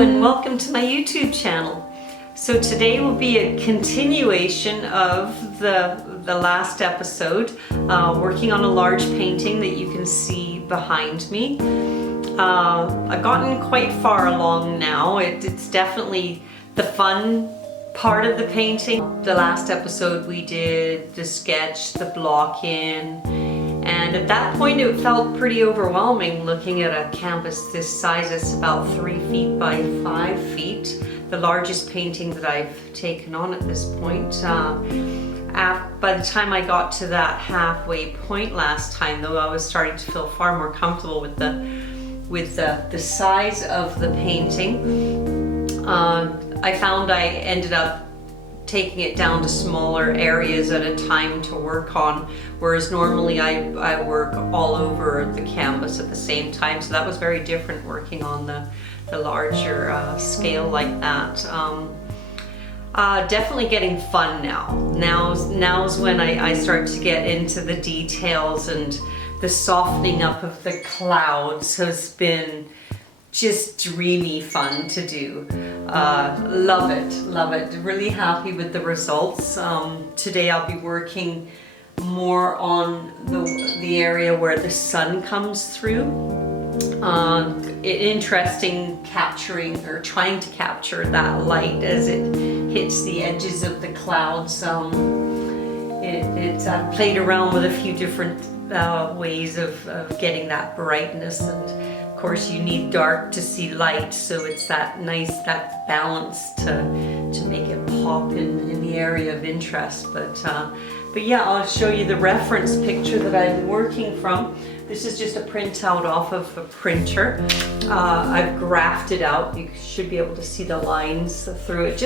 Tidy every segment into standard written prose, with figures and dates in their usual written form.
and welcome to my YouTube channel. So today will be a continuation of the last episode, working on a large painting that you can see behind me. I've gotten quite far along now. It's definitely the fun part of the painting. The last episode we did the sketch, the block in, and at that point it felt pretty overwhelming looking at a canvas this size. It's about 3 feet by 5 feet, the largest painting that I've taken on at this point. By the time I got to that halfway point last time, though, I was starting to feel far more comfortable with the size of the painting. I found I ended up taking it down to smaller areas at a time to work on, whereas normally I work all over the canvas at the same time, so that was very different working on the larger scale like that. Definitely getting fun now. Now's when I start to get into the details, and the softening up of the clouds has been just dreamy fun to do. Love it. Really happy with the results. Today I'll be working more on the area where the sun comes through. Interesting trying to capture that light as it hits the edges of the clouds. I've played around with a few different ways of getting that brightness, and of course you need dark to see light, so it's that balance to make it pop in the area of interest. But yeah, I'll show you the reference picture that I've been working from. This is just a printout off of a printer. I've graphed out. You should be able to see the lines through it.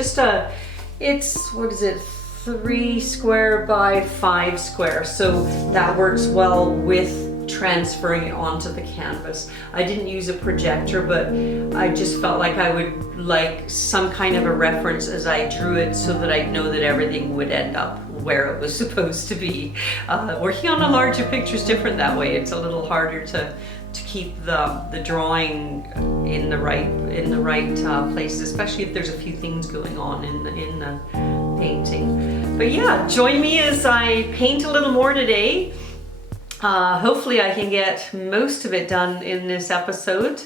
It's, what is it, 3 square by 5 square. So that works well with transferring it onto the canvas. I didn't use a projector, but I just felt like I would like some kind of a reference as I drew it, so that I'd know that everything would end up where it was supposed to be. Working on a larger picture is different that way. It's a little harder to keep the drawing in the right places, especially if there's a few things going on in the painting. But yeah, join me as I paint a little more today. Hopefully I can get most of it done in this episode.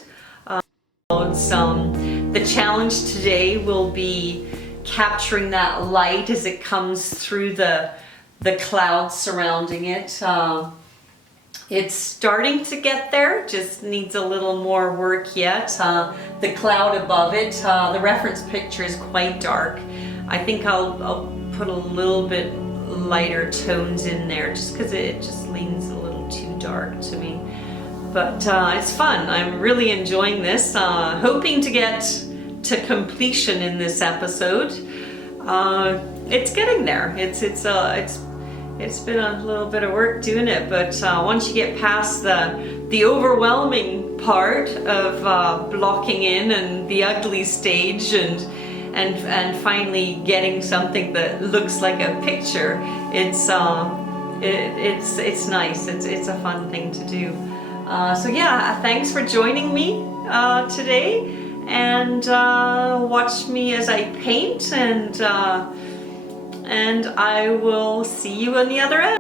The challenge today will be capturing that light as it comes through the clouds surrounding it. It's starting to get there, just needs a little more work yet. The cloud above it, the reference picture is quite dark. I think I'll put a little bit lighter tones in there just because it just leans a little too dark to me. But it's fun. I'm really enjoying this. Hoping to get to completion in this episode. It's getting there. It's been a little bit of work doing it, but once you get past the overwhelming part of blocking in and the ugly stage and finally getting something that looks like a picture, it's nice. It's a fun thing to do. So yeah, thanks for joining me today, and watch me as I paint, and I will see you on the other end.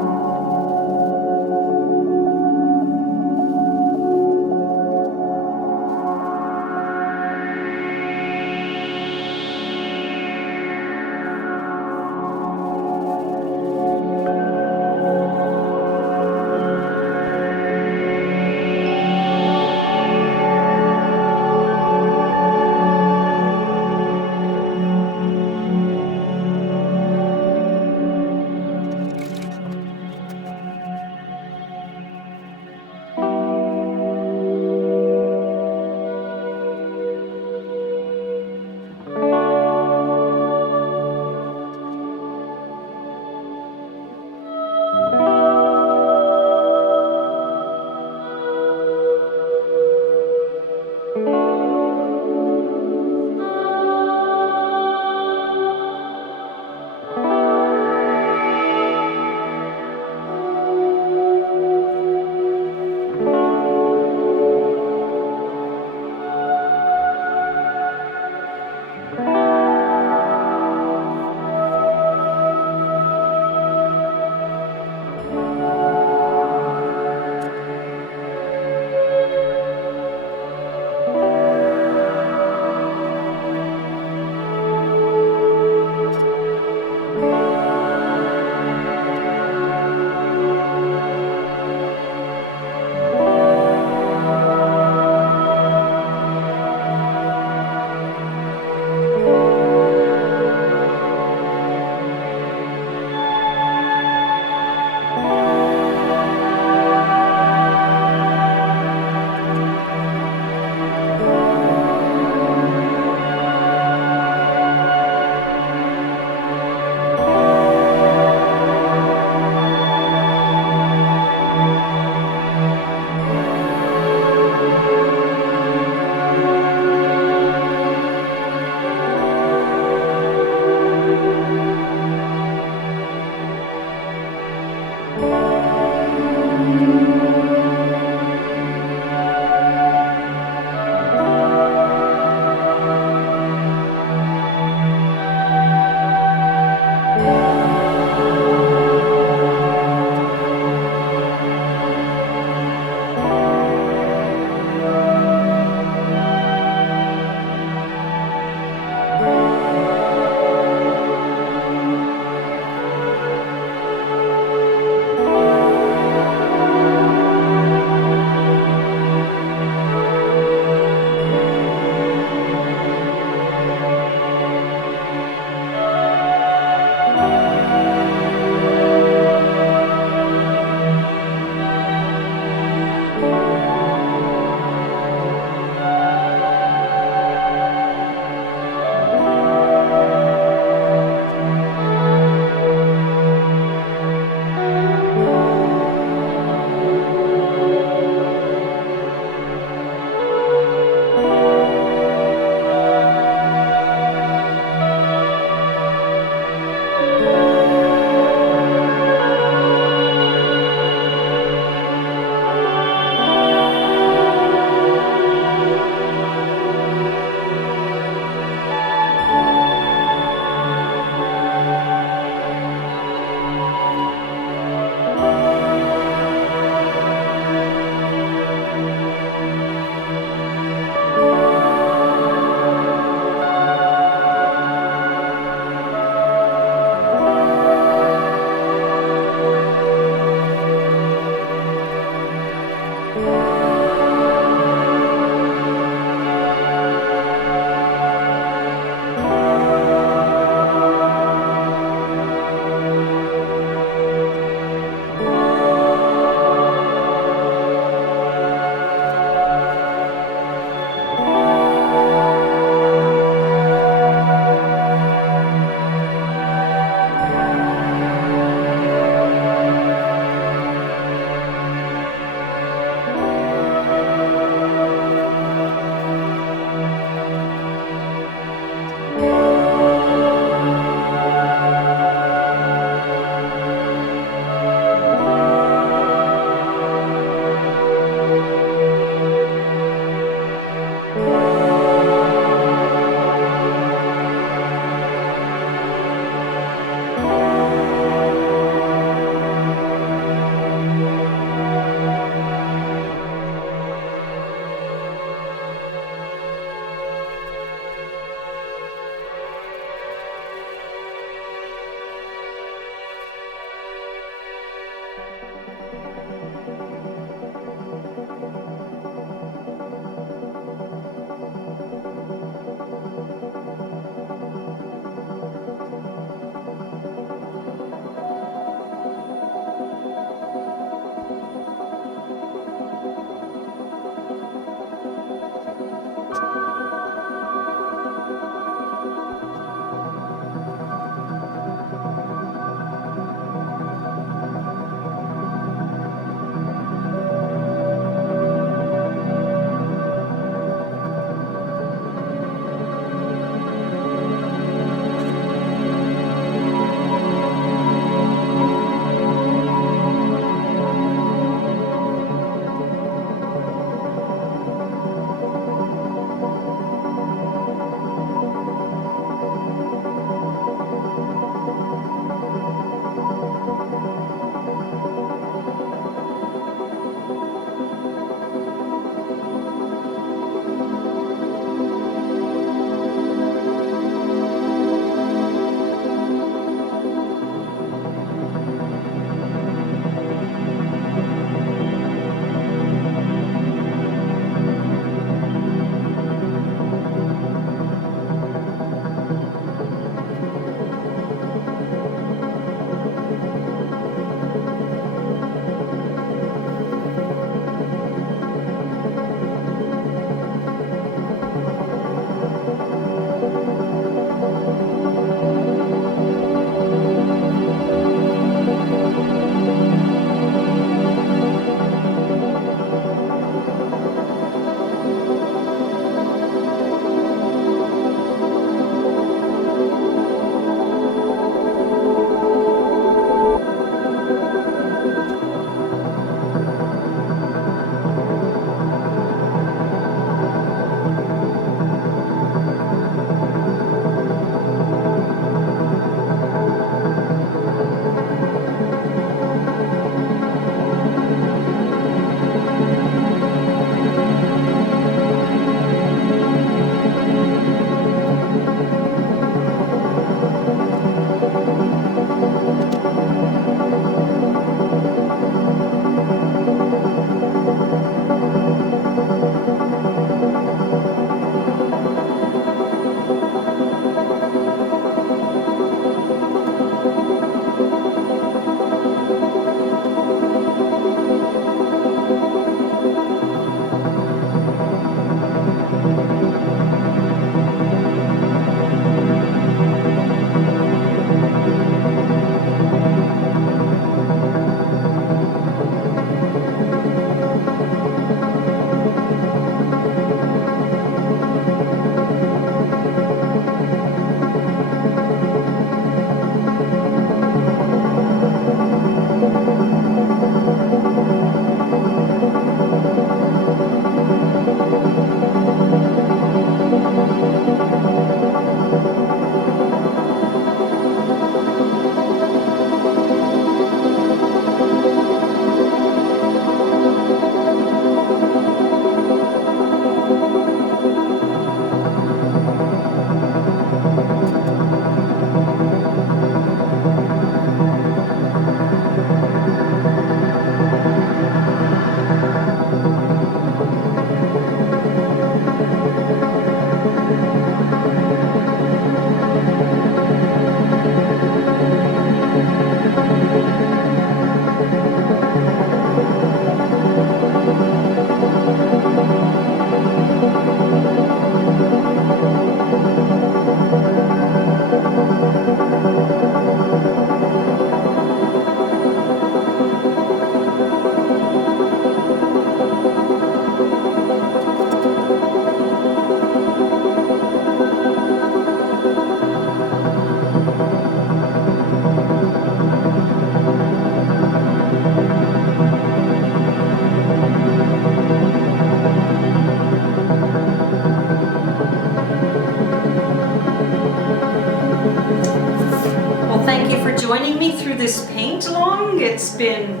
joining me through this paint along. It's been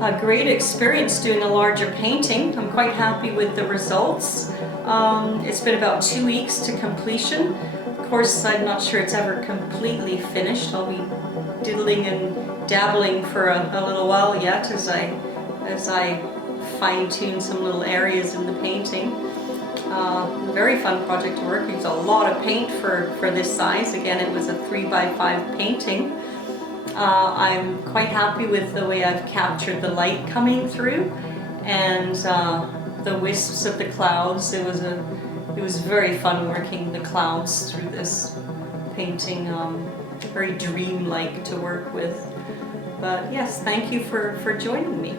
a great experience doing a larger painting. I'm quite happy with the results. It's been about 2 weeks to completion. Of course, I'm not sure it's ever completely finished. I'll be diddling and dabbling for a little while yet as I fine-tune some little areas in the painting. Very fun project to work. Used a lot of paint for this size. Again, it was a 3x5 painting. I'm quite happy with the way I've captured the light coming through and the wisps of the clouds. It was very fun working the clouds through this painting. Very dream-like to work with. But yes, thank you for joining me.